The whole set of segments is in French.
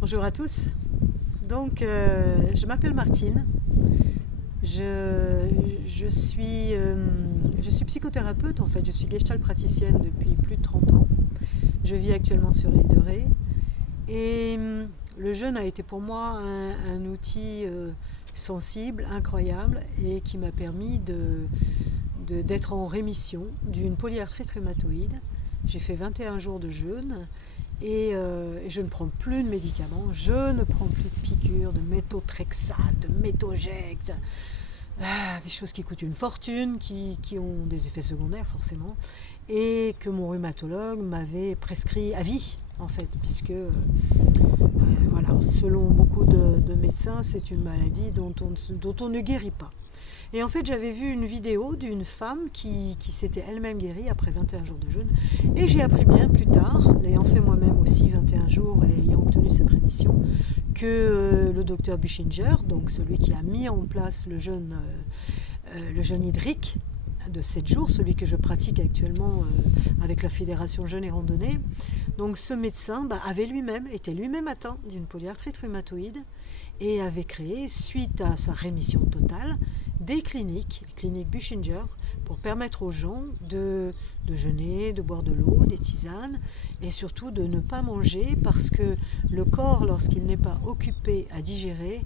Bonjour à tous. Donc, je m'appelle Martine. Je suis psychothérapeute en fait. Je suis gestalt praticienne depuis plus de 30 ans. Je vis actuellement sur l'île de Ré. Et le jeûne a été pour moi un outil sensible, incroyable et qui m'a permis d'être en rémission d'une polyarthrite rhumatoïde. J'ai fait 21 jours de jeûne. Et je ne prends plus de médicaments, je ne prends plus de piqûres, de méthotrexate, de méthogex, des choses qui coûtent une fortune, qui ont des effets secondaires forcément, et que mon rhumatologue m'avait prescrit à vie en fait, puisque voilà, selon beaucoup de médecins, c'est une maladie dont on ne guérit pas. Et en fait, j'avais vu une vidéo d'une femme qui s'était elle-même guérie après 21 jours de jeûne. Et j'ai appris bien plus tard, l'ayant fait moi-même aussi 21 jours et ayant obtenu cette rémission, que le docteur Buchinger, donc celui qui a mis en place le jeûne hydrique de 7 jours, celui que je pratique actuellement avec la Fédération Jeûne et Randonnée, donc ce médecin était lui-même atteint d'une polyarthrite rhumatoïde et avait créé, suite à sa rémission totale, des cliniques Buchinger, pour permettre aux gens de jeûner, de boire de l'eau, des tisanes, et surtout de ne pas manger, parce que le corps, lorsqu'il n'est pas occupé à digérer,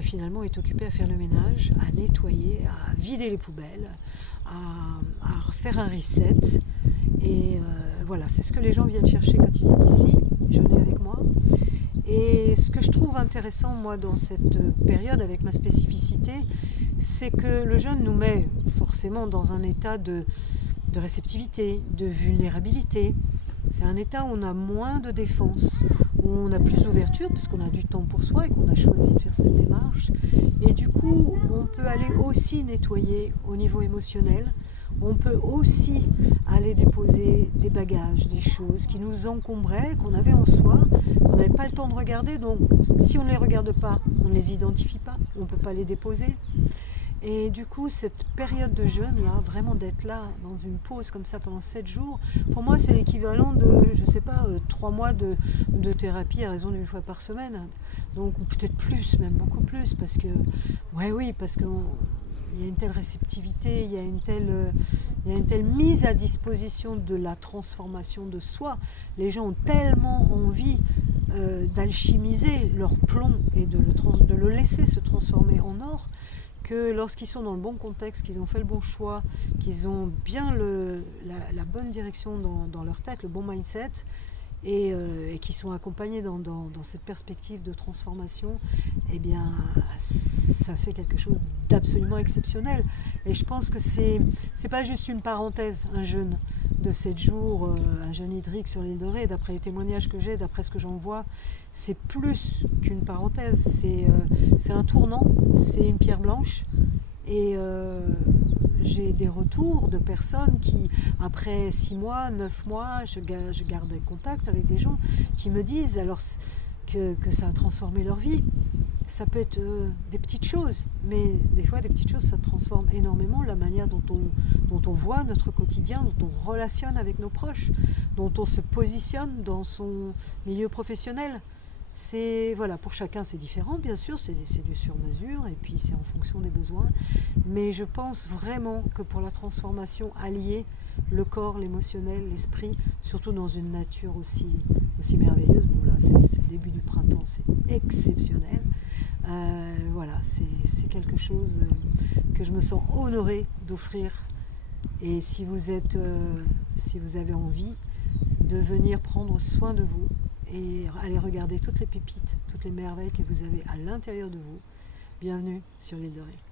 finalement est occupé à faire le ménage, à nettoyer, à vider les poubelles, à faire un reset. Et voilà, c'est ce que les gens viennent chercher quand ils viennent ici, jeûner avec moi. Et ce que je trouve intéressant, moi, dans cette période, avec ma spécificité, c'est que le jeûne nous met forcément dans un état de réceptivité, de vulnérabilité. C'est un état où on a moins de défense, où on a plus d'ouverture, parce qu'on a du temps pour soi et qu'on a choisi de faire cette démarche. Et du coup, on peut aller aussi nettoyer au niveau émotionnel. On peut aussi aller déposer des bagages, des choses qui nous encombraient, qu'on avait en soi, qu'on n'avait pas le temps de regarder. Donc, si on ne les regarde pas, on ne les identifie pas, on ne peut pas les déposer. Et du coup, cette période de jeûne, là, vraiment d'être là, dans une pause comme ça pendant 7 jours, pour moi, c'est l'équivalent de, 3 mois de thérapie à raison d'une fois par semaine. Donc, ou peut-être plus, même beaucoup plus, parce que il y a une telle réceptivité, il y a une telle mise à disposition de la transformation de soi. Les gens ont tellement envie d'alchimiser leur plomb et de le laisser se transformer en or, que lorsqu'ils sont dans le bon contexte, qu'ils ont fait le bon choix, qu'ils ont bien la bonne direction dans leur tête, le bon mindset, et qui sont accompagnés dans cette perspective de transformation, eh bien, ça fait quelque chose d'absolument exceptionnel. Et je pense que c'est pas juste une parenthèse, un jeûne de 7 jours, un jeûne hydrique sur l'île de Ré, d'après les témoignages que j'ai, d'après ce que j'en vois, c'est plus qu'une parenthèse, c'est un tournant, c'est une pierre blanche. Et j'ai des retours de personnes qui, après 6 mois, 9 mois, je garde contact avec des gens qui me disent alors que ça a transformé leur vie. Ça peut être des petites choses, mais des fois des petites choses, ça transforme énormément la manière dont on voit notre quotidien, dont on relationne avec nos proches, dont on se positionne dans son milieu professionnel. Voilà, pour chacun c'est différent, bien sûr, c'est du sur-mesure et puis c'est en fonction des besoins. Mais je pense vraiment que pour la transformation, allier le corps, l'émotionnel, l'esprit, surtout dans une nature aussi merveilleuse, bon là c'est le début du printemps, c'est exceptionnel. Voilà, c'est quelque chose que je me sens honorée d'offrir. Et si vous avez envie de venir prendre soin de vous, et allez regarder toutes les pépites, toutes les merveilles que vous avez à l'intérieur de vous. Bienvenue sur l'île de Ré.